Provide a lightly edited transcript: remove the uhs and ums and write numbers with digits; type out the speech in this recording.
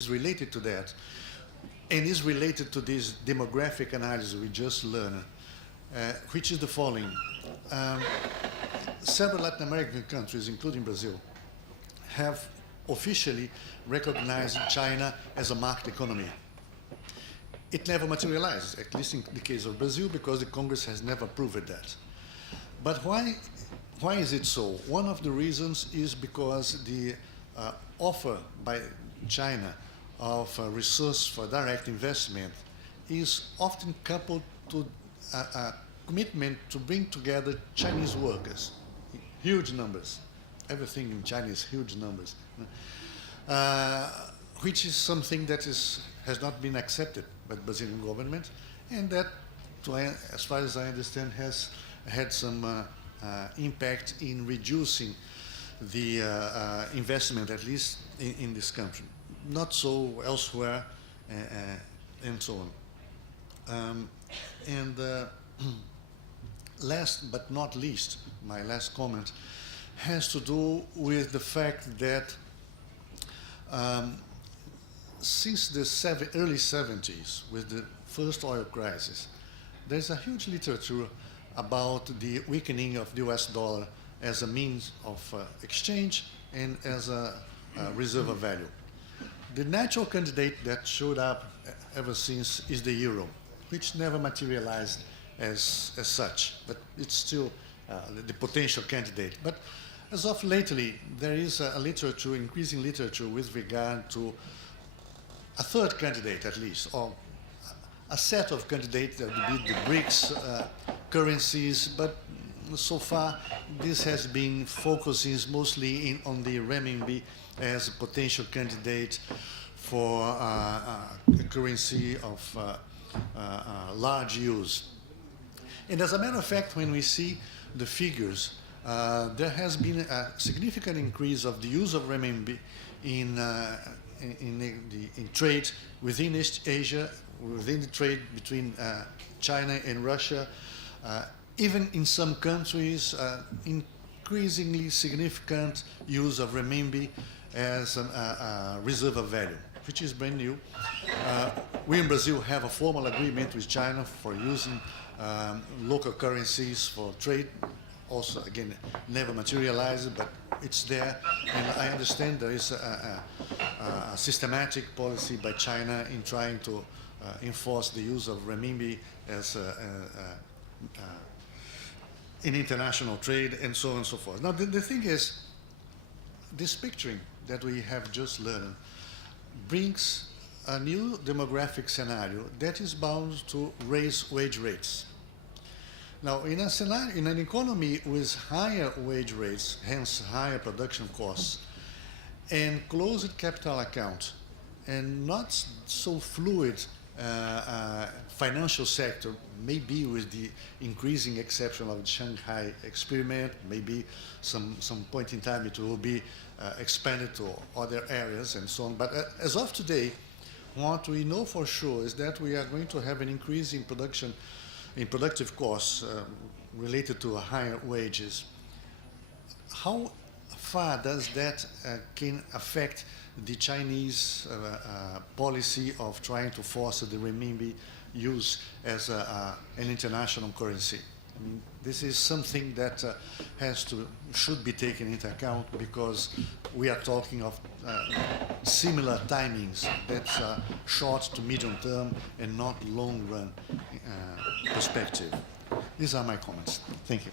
is related to that, and is related to this demographic analysis we just learned, which is the following. Several Latin American countries, including Brazil, have officially recognized China as a market economy. It never materialized, at least in the case of Brazil, because the Congress has never proved that. But why is it so? One of the reasons is because the offer by China of a resource for direct investment is often coupled to a commitment to bring together Chinese workers, huge numbers. Everything in China is huge numbers, which is something that has not been accepted by the Brazilian government, and that, as far as I understand, has had some impact in reducing the investment, at least in this country. Not so elsewhere, and so on. Last but not least, my last comment has to do with the fact that since the early 70s, with the first oil crisis, there's a huge literature about the weakening of the US dollar as a means of exchange and as a reserve of value. The natural candidate that showed up ever since is the euro, which never materialized as such, but it's still the potential candidate. But as of lately, there is a literature, increasing literature with regard to a third candidate at least, or a set of candidates that would be the BRICS currencies, but so far this has been focusing mostly on the renminbi as a potential candidate for a currency of large use. And as a matter of fact, when we see the figures, there has been a significant increase of the use of renminbi in trade within East Asia, within the trade between China and Russia, even in some countries, increasingly significant use of renminbi as a reserve of value, which is brand new. We in Brazil have a formal agreement with China for using local currencies for trade. Also, again, never materialized, but it's there. And I understand there is a systematic policy by China in trying to enforce the use of renminbi as in international trade, and so on and so forth. Now, the thing is, this picturing that we have just learned brings a new demographic scenario that is bound to raise wage rates. Now, in a scenario, in an economy with higher wage rates, hence higher production costs, and closed capital account, and not so fluid financial sector, maybe with the increasing exception of the Shanghai experiment, maybe some point in time it will be expanded to other areas and so on. But as of today, what we know for sure is that we are going to have an increase in production, in productive costs related to higher wages. How far does that can affect the Chinese policy of trying to foster the renminbi use as an international currency? I mean, this is something that should be taken into account, because we are talking of similar timings that's short to medium term and not long run perspective. These are my comments. Thank you.